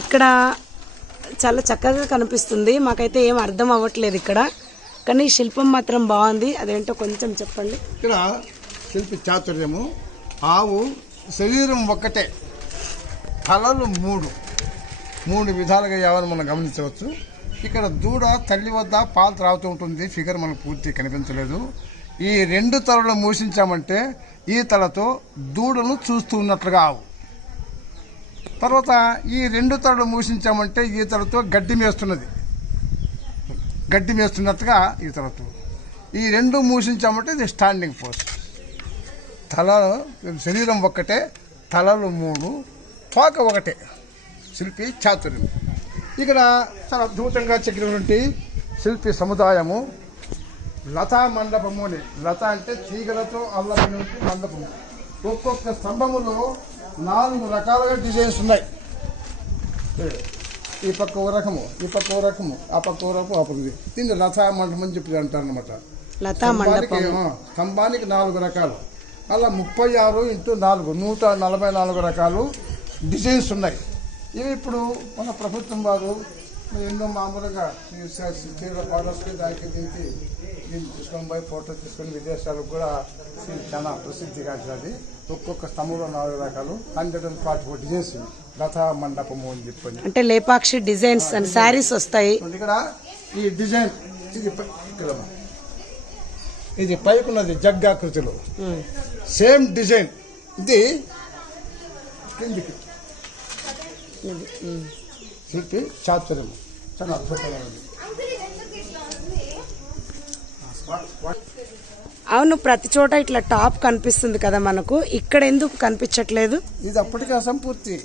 ఇక్కడ చాలా చక్కగా కనిపిస్తుంది. మాకైతే ఏం అర్థం అవ్వట్లేదు ఇక్కడ, కానీ శిల్పం మాత్రం బాగుంది. అదేంటో కొంచెం చెప్పండి. ఇక్కడ శిల్పి చాతుర్యము, ఆవు శరీరం ఒక్కటే, తలలు మూడు విధాలుగా అయ్యావని మనం గమనించవచ్చు. ఇక్కడ దూడ తల్లి వద్ద పాలు త్రాగుతూ ఉంటుంది. ఫిగర్ మనకు పూర్తి కనిపించలేదు. ఈ 2 తలలు మూసించామంటే ఈ తలతో దూడను చూస్తూ ఉన్నట్లుగా ఆవు. తర్వాత ఈ 2 తలలు మూసించామంటే ఈ తలతో గడ్డి మేస్తున్నట్టుగా ఈ తలతో. ఈ 2 మూసించామంటే ఇది స్టాండింగ్ పోస్ట్. శరీరం ఒక్కటే, తలలు 3, తోక ఒకటే. శిల్పి చాతుర్యం. ఇక్కడ చాలా అద్భుతంగా చెక్కినటువంటి శిల్పి సముదాయము లతా మండపము అని. లత అంటే తీగలతో అల్లమైనటువంటి మండపము. ఒక్కొక్క స్తంభములో 4 రకాలుగా డిజైన్స్ ఉన్నాయి. ఈ పక్క ఓ రకము, ఈ పక్క ఓ రకము, ఆ పక్క ఓ రకము, ఆ పక్క. దీన్ని లతా మండపం అని చెప్పి అంటారు అనమాట. స్తంభానికి 4 రకాలు, అలా 36 × 4 144 రకాలు డిజైన్స్ ఉన్నాయి. ఇవి ఇప్పుడు మన ప్రభుత్వం వారు ఎన్నో మామూలుగా ఫాటోస్కి దానికి దీనికి తీసుకొని పోయి ఫోటో తీసుకొని విదేశాలకు కూడా చాలా ప్రసిద్ధిగాంచినది. ఒక్కొక్క స్తంభంలో 4 రకాలు, 144 డిజైన్స్. లతా మండపము అని చెప్పని అంటే లేపాక్షి డిజైన్స్ అండ్ శారీస్ వస్తాయి. ఇక్కడ ఈ డిజైన్ ఇది పైకున్నది జగ్గాకృతిలో సేమ్ డిజైన్. ఇది కిందికి శిల్పి చాతుర్యం చాలా అద్భుతమైనది. అవును, ప్రతి చోట ఇట్లా టాప్ కనిపిస్తుంది కదా మనకు, ఇక్కడ ఎందుకు కనిపించట్లేదు? ఇది అప్పటికే అసంపూర్తి.